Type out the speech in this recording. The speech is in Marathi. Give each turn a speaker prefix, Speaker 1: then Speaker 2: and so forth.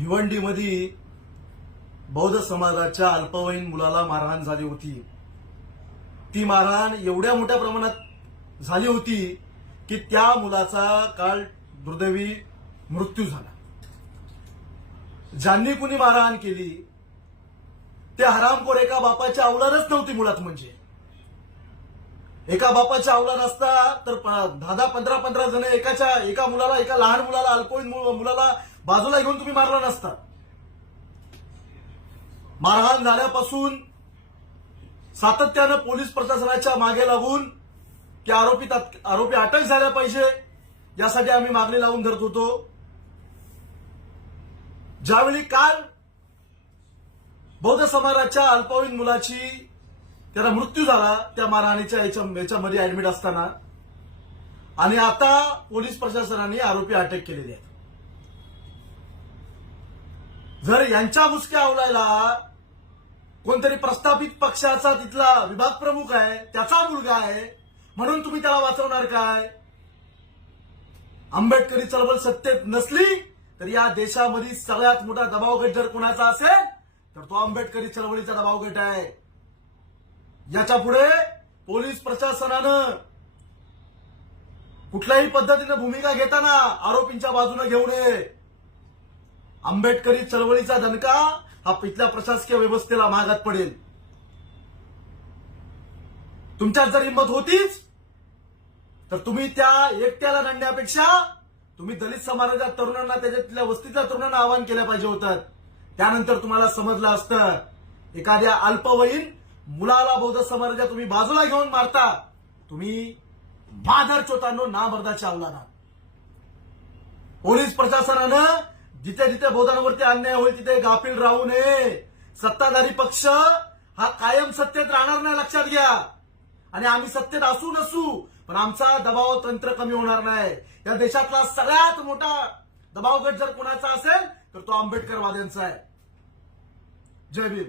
Speaker 1: भिवंडीमध्ये बौद्ध समाजाच्या अल्पवयीन मुलाला मारहाण झाली होती. ती मारहाण एवढ्या मोठ्या प्रमाणात झाली होती की त्या मुलाचा काल दुर्दैवी मृत्यू झाला. ज्यांनी कुणी मारहाण केली ते हरामखोर एका बापाच्या अवलारच नव्हती मुळात म्हणजे. एका बापाच्या अवलाद असता तर दहा दहा पंधरा पंधरा जण एकाच्या एका मुलाला एका लहान मुलाला अल्पवयीन मुलाला बाजूला घेऊन तुम्ही मारला नसता. मारहाण झाल्यापासून सातत्यानं पोलीस प्रशासनाच्या मागे लागून की आरोपी आरोपी अटक झाल्या पाहिजे यासाठी आम्ही मागणी लावून धरत होतो. ज्यावेळी काल बौद्ध समाजाच्या अल्पवयीन मुलाची त्याला मृत्यू झाला त्या मारहाणीच्या याच्यामध्ये ऍडमिट असताना. आणि आता पोलीस प्रशासनाने आरोपी अटक केलेली आहे जर यांच्या मुसक्या आवलायला कोणतरी प्रस्थापित पक्षाचा तिथला विभाग प्रमुख आहे त्याचा मुलगा आहे म्हणून तुम्ही त्याला वाचवणार काय? आंबेडकरी चळवळ सत्तेत नसली तर या देशामध्ये सगळ्यात मोठा दबावगट जर कोणाचा असेल? तर तो आंबेडकरी चळवळीचा दबावगट आहे. याच्यापुढे पोलीस प्रशासनानं कुठल्याही पद्धतीनं भूमिका घेताना आरोपींच्या बाजूने घेऊ नये आंबेडकरी चळवळीचा दणका हा इथल्या प्रशासकीय व्यवस्थेला मागात पडेल. तुमच्यात जर हिंमत होतीच तर तुम्ही त्या एकट्याला दंडण्यापेक्षा तुम्ही दलित समाजाच्या तरुणांना त्याच्यातल्या वस्तीच्या तरुणांना आवाहन केलं पाहिजे होतं. त्यानंतर तुम्हाला समजलं असतं एखाद्या अल्पवयीन मुलाला बौद्ध समाजाच्या तुम्ही बाजूला घेऊन मारता तुम्ही माधर चोतांनो ना बर्दाच्या अवलादा पोलीस प्रशासनानं जिथे जिथे बौद्धांवरती अन्याय होईल तिथे गाफील राहू नये. सत्ताधारी पक्ष हा कायम सत्तेत राहणार नाही लक्षात घ्या. आणि आम्ही सत्तेत असू नसू पण आमचा दबाव तंत्र कमी होणार नाही. या देशातला सगळ्यात मोठा दबावगट जर कोणाचा असेल तर तो आंबेडकरवाद्यांचा आहे. जय भीम.